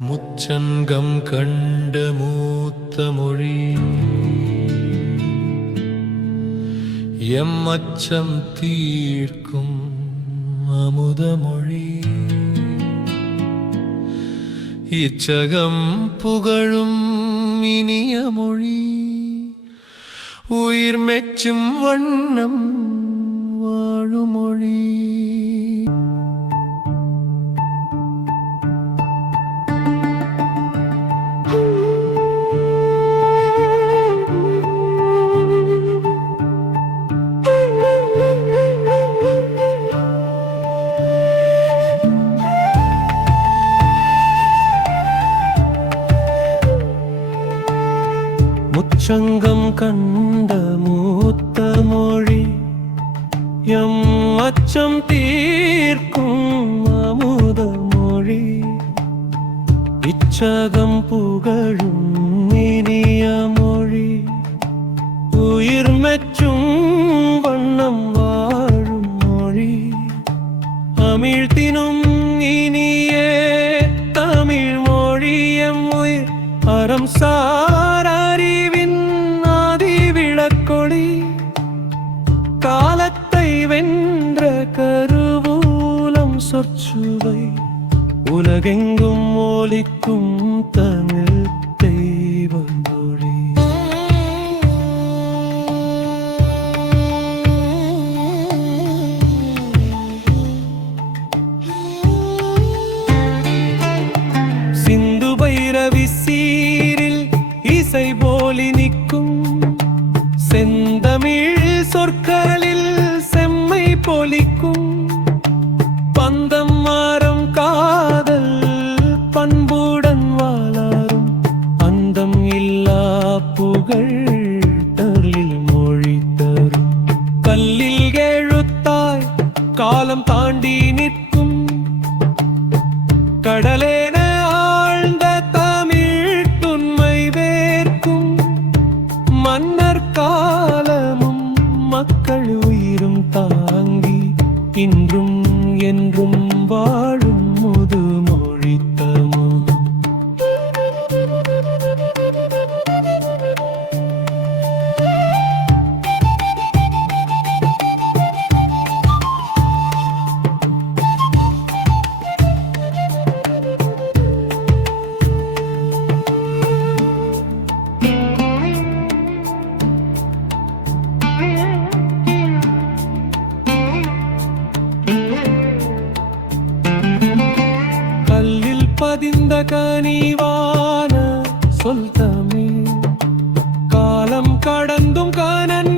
முச்சங்கம் கண்ட மூத்த மொழி எம்மச்சம் தீர்க்கும் அமுதமொழி இச்சகம் புகழும் இனிய மொழி உயிர் மெச்சும் வண்ணம் வாழுமொழி. முச்சங்கம் கண்ட மூத்த மொழி எம் அச்சம் தீர்க்கும் அமுத மொழி இச்சகம் புகழும் இனிய மொழி உயிர் மெச்சும் வண்ணம் வாழும் மொழி அமிழ்த்தினும் இனிய தமிழ் மொழி எம் உயிர் அறம் சார் அறிவின் ஆதி விளக்கொளி காலத்தை வென்ற கருவூலம் சொற்சுவை உலகெங்கும் ஒலிக்கும் தமிழ் தெய்வ மொழி. சிந்து பைரவி சீரில் இசை போலி நிற்கும் செந்தமிழ் சொற்களில் செம்மை பொலிக்கும் பந்தம் மாறும் காதல் பண்புடன் வாழாரும் அந்தம் இல்லா புகழ் தருளில் மொழி தரும் கல்லில் எழுத்தாய் காலம் தாண்டி நிற்கும் கடலேன ஆழ்ந்த தமிழ் துண்மை வேர்க்கும் மன்னர் காலமும் மக்கள் உயிரும் தாங்கி இன்றும் என்றும் வாழும் முதுமொழி தமிழ். கல்லில் பதிந்த கனிவான சொல் தமிழ் காலம் கடந்தும் கனன்